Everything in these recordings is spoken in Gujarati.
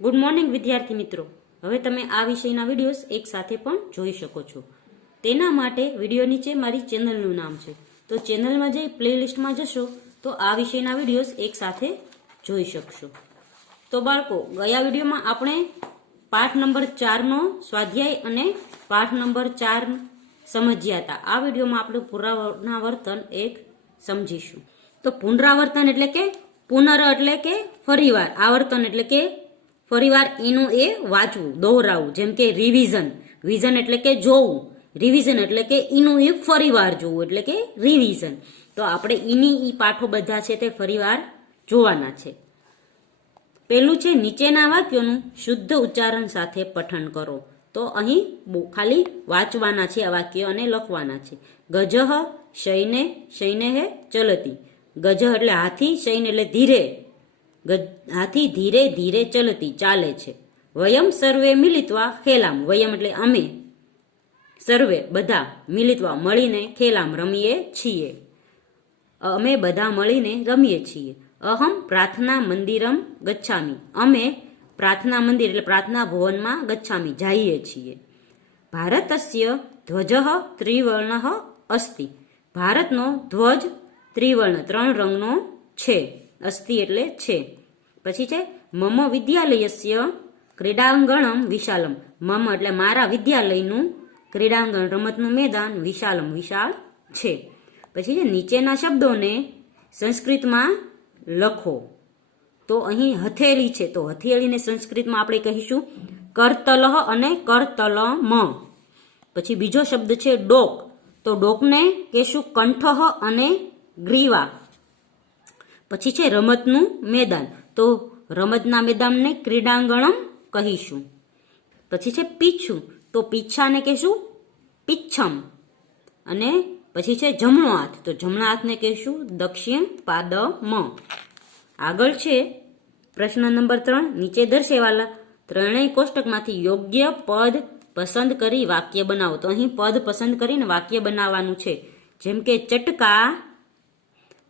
ગુડ મોર્નિંગ વિદ્યાર્થી મિત્રો. હવે તમે આ વિષયના વિડીયોઝ એક સાથે પણ જોઈ શકો છો. તેના માટે વિડીયો નીચે મારી ચેનલનું નામ છે, તો ચેનલમાં જઈ પ્લેલિસ્ટમાં જશો તો આ વિષયના વિડીયોઝ એક સાથે જોઈ શકશો. તો બાળકો, ગયા વિડીયોમાં આપણે પાઠ નંબર 4નો સ્વાધ્યાય અને પાઠ નંબર 4 સમજ્યા હતા. આ વિડીયોમાં આપણે પુનરાવર્તન એક સમજીશું. તો પુનરાવર્તન એટલે કે પુનર એટલે કે ફરીવાર, આવર્તન એટલે કે ફરીવાર એનું એ વાંચવું, દોહરાવવું. જેમ કે રિવિઝન, વિઝન એટલે કે જોવું, રિવિઝન એટલે કે એનું એ ફરીવાર જોવું એટલે કે રિવિઝન. તો આપણે એની ઈ પાઠો બધા છે તે ફરીવાર જોવાના છે. પહેલું છે નીચેના વાક્યોનું શુદ્ધ ઉચ્ચારણ સાથે પઠન કરો. તો અહીં ખાલી વાંચવાના છે આ વાક્યો અને લખવાના છે. ગજઃ શૈને શૈનેહ ચલતી. ગજઃ એટલે હાથી, શૈન એટલે ધીરે, હાથી ધીરે ધીરે ચલતી ચાલે છે. વયમ સર્વે મિલિત્વા ખેલામ. વયમ એટલે અમે, સર્વે બધા, મિલિત્વા મળીને, ખેલામ રમીએ છીએ. અમે બધા મળીને રમીએ છીએ. અહમ પ્રાર્થના મંદિરમ ગચ્છામી. અમે પ્રાર્થના મંદિર એટલે પ્રાર્થના ભવનમાં ગચ્છામી જઈએ છીએ. ભારતસ્ય ધ્વજઃ ત્રિવર્ણ અસ્તિ. ભારતનો ધ્વજ ત્રિવર્ણ 3 રંગનો છે. અસ્તિ એટલે છે. પછી છે મમ વિદ્યાલયસ્ય ક્રીડાંગણમ વિશાલમ. મમ એટલે મારા વિદ્યાલયનું, ક્રીડાંગણ રમતનું મેદાન, વિશાલમ વિશાળ છે. પછી છે નીચેના શબ્દોને સંસ્કૃતમાં લખો. તો અહીં હથેળી છે, તો હથેળીને સંસ્કૃતમાં આપણે કહીશું કરતલહ અને કરતલમ. પછી બીજો શબ્દ છે ડોક. તો ડોકને કહીશું કંઠહ અને ગ્રીવા. પછી છે રમતનું મેદાન. તો રમતના મેદાનને ક્રીડાંગણમ કહીશું. પછી છે પીછું. તો પીછાને કહીશું પીછમ. અને પછી છે જમણો હાથ. તો જમણા હાથને કહીશું દક્ષિણ પાદમ. આગળ છે પ્રશ્ન નંબર 3. નીચે દર્શાવેલા ત્રણેય કોષ્ટકમાંથી યોગ્ય પદ પસંદ કરી વાક્ય બનાવો. તો અહીં પદ પસંદ કરીને વાક્ય બનાવવાનું છે. જેમ કે ચટકા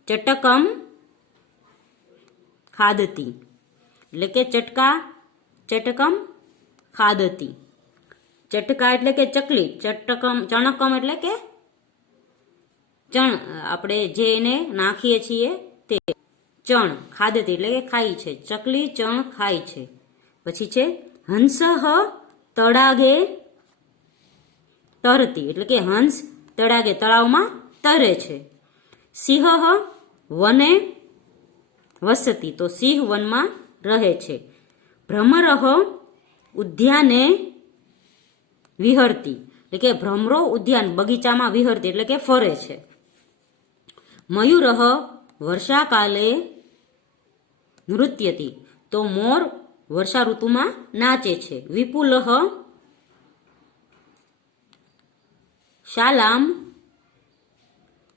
ચટકમ ખાદતી. એટલે કે ચટકા ચટકમ ખાદતી. ચટકા એટલે કે ચકલી, ચટકમ ચણકમ એટલે કે ચણ, આપણે જે એને નાખીએ છીએ તે. ચણ ખાદતી એટલે કે ખાય છે. ચકલી ચણ ખાય છે. પછી છે હંસઃ તળાગે તરતી. એટલે કે હંસ તળાગે તળાવમાં તરે છે. સિંહ વને વસતી. તો સિંહ વનમાં રહે છે. ભ્રમરઃ ઉદ્યાને વિહરતી. એટલે કે ભ્રમરો ઉદ્યાન બગીચામાં વિહરતી એટલે કે ફરે છે. મયુરઃ વર્ષાકાલે નૃત્યતી. તો મોર વર્ષા ઋતુમાં નાચે છે. વિપુલઃ શાલામ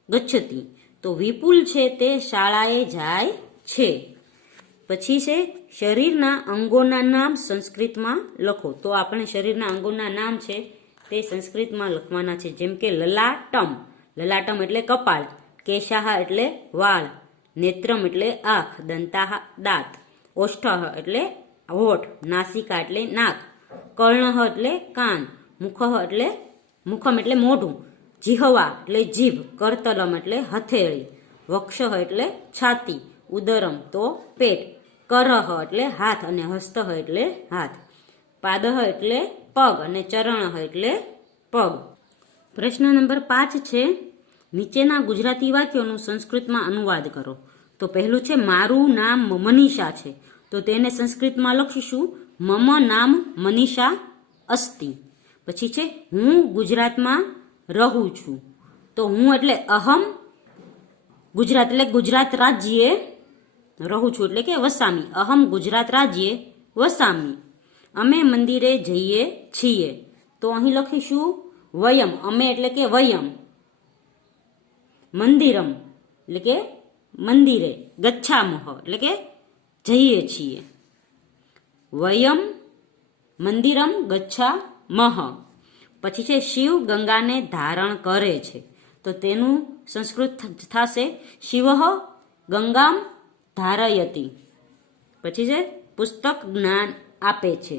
ગચ્છતી. તો વિપુલ છે તે શાળાએ જાય છે. પછી છે શરીરના અંગોના નામ સંસ્કૃતમાં લખો. તો આપણે શરીરના અંગોના નામ છે તે સંસ્કૃતમાં લખવાના છે. જેમ કે લલાટમ. લલાટમ એટલે કપાળ. કેશાહ એટલે વાળ. નેત્રમ એટલે આંખ. દંતાહ દાંત. ઓષ્ઠ એટલે હોઠ. નાસિકા એટલે નાક. કર્ણઃ એટલે કાન. મુખઃ એટલે મુખમ એટલે મોઢું. જીહવા એટલે જીભ. કરતલમ એટલે હથેળી. વક્ષઃ એટલે છાતી. ઉદરમ તો પેટ. કરહ એટલે હાથ અને હસ્તઃ એટલે હાથ. પાદહ એટલે પગ અને ચરણઃ એટલે પગ. પ્રશ્ન નંબર 5 છે નીચેના ગુજરાતી વાક્યોનું સંસ્કૃતમાં અનુવાદ કરો. તો પહેલું છે મારું નામ મનીષા છે. તો તેને સંસ્કૃતમાં લખીશું મમ નામ મનીષા અસ્તિ. પછી છે હું ગુજરાતમાં રહું છું. તો હું એટલે અહમ, ગુજરાત એટલે ગુજરાત રાજ્યે રહું છું એટલે કે વસામી. અહમ ગુજરાત રાજ્યે વસામી. અમે મંદિરે જઈએ છીએ. તો અહીં લખીશું વયમ. અમે એટલે કે વયમ. મંદિરમ એટલે કે મંદિરે. ગચ્છામહ એટલે કે જઈએ છીએ. વયમ મંદિરમ ગચ્છામહ. પછી છે શિવ ગંગાને ધારણ કરે છે. તો તેનું સંસ્કૃત થશે શિવઃ ગંગામ ધારયતી. પછી છે પુસ્તક જ્ઞાન આપે છે.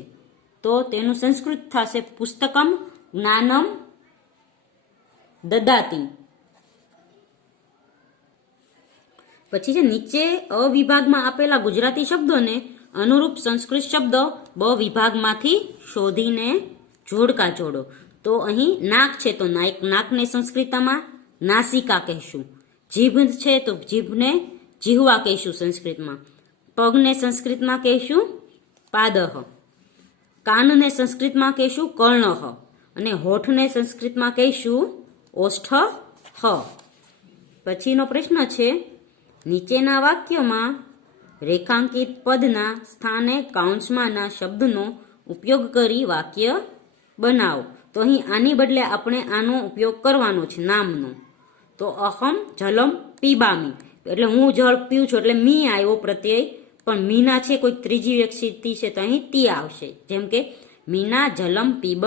તો તેનું સંસ્કૃત થશે પુસ્તકમ જ્ઞાનમ દદાતિ. પછી છે નીચે અ વિભાગમાં આપેલા ગુજરાતી શબ્દોને અનુરૂપ સંસ્કૃત શબ્દ બ વિભાગમાંથી શોધીને જોડકા જોડો. તો અહીં નાક છે તો નાકને સંસ્કૃતમાં નાસિકા કહીશું. જીભ છે તો જીભને જીહવા કહીશું સંસ્કૃતમાં. પગને સંસ્કૃતમાં કહીશું પાદહ. કાનને સંસ્કૃતમાં કહીશું કર્ણઃ. અને હોઠને સંસ્કૃતમાં કહીશું ઓષ્ઠ. પછીનો પ્રશ્ન છે નીચેના વાક્યમાં રેખાંકિત પદના સ્થાને કૌંસમાંના શબ્દનો ઉપયોગ કરી વાક્ય બનાવો. તો અહીં આની બદલે આપણે આનો ઉપયોગ કરવાનો છે નામનો. તો અહમ જલમ પીબામી એટલે હું જળ પીઉં છું એટલે મી આવ્યો પ્રત્યય, પણ મીના છે કોઈ ત્રીજી વ્યક્તિ છે તો અહીં તી આવશે. જેમ કે મીના જલમ પીબ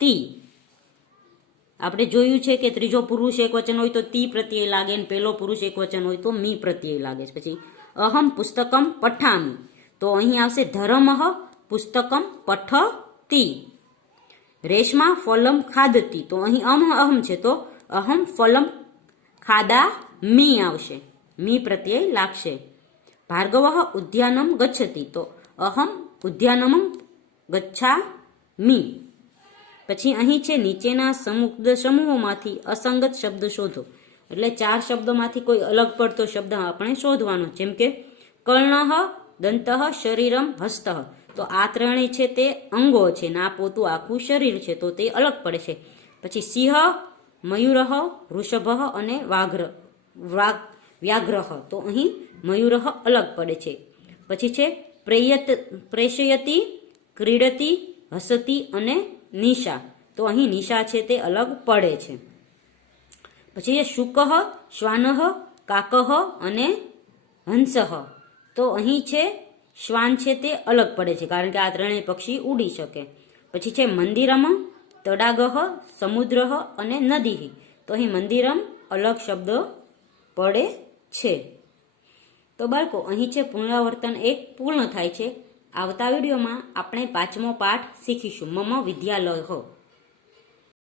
તી. આપણે જોયું છે કે ત્રીજો પુરુષ એક વચન હોય તો તી પ્રત્યય લાગે અને પહેલો પુરુષ એક વચન હોય તો મી પ્રત્યય લાગે છે. પછી અહમ પુસ્તકમ પઠામી તો અહીં આવશે ધર્મઃ પુસ્તકમ પઠતી. રેશમા ફલમ ખાદતી તો અહીં અહમ છે તો અહમ ફલમ ખાદા મી આવશે, મી પ્રત્યય લાગશે. ભાર્ગવ ઉદ્યાનમ ગચ્છતિ તો અહમ ઉદ્યાનમ ગચ્છામી. પછી અહીં છે નીચેના સમૂહોમાંથી અસંગત શબ્દ શોધો. એટલે 4 શબ્દોમાંથી કોઈ અલગ પડતો શબ્દ આપણે શોધવાનો. જેમ કે કર્ણઃ દંતઃ શરીરમ હસ્તઃ તો આ ત્રણેય છે તે અંગો છે ને આ પોતું આખું શરીર છે તો તે અલગ પડે છે. પછી સિંહ, મયુરઃ, વૃષભ અને વ્યાઘ્રઃ તો અહીં મયુરઃ અલગ પડે છે. પછી છે પ્રેષયતી, ક્રીડતી, હસતી અને નિશા તો અહીં નિશા છે તે અલગ પડે છે. પછી છે શુકઃ, શ્વાનઃ, કાકઃ અને હંસઃ તો અહીં છે શ્વાન છે તે અલગ પડે છે કારણ કે આ ત્રણેય પક્ષી ઉડી શકે. પછી છે મંદિરમ, તડાગઃ, સમુદ્રઃ અને નદી તો અહીં મંદિરમ અલગ શબ્દ પડે છે. તો બાળકો અહીં છે પુનરાવર્તન 1 પૂર્ણ થાય છે. આવતા વિડીયોમાં આપણે 5મો પાઠ શીખીશું મમ વિદ્યાલય.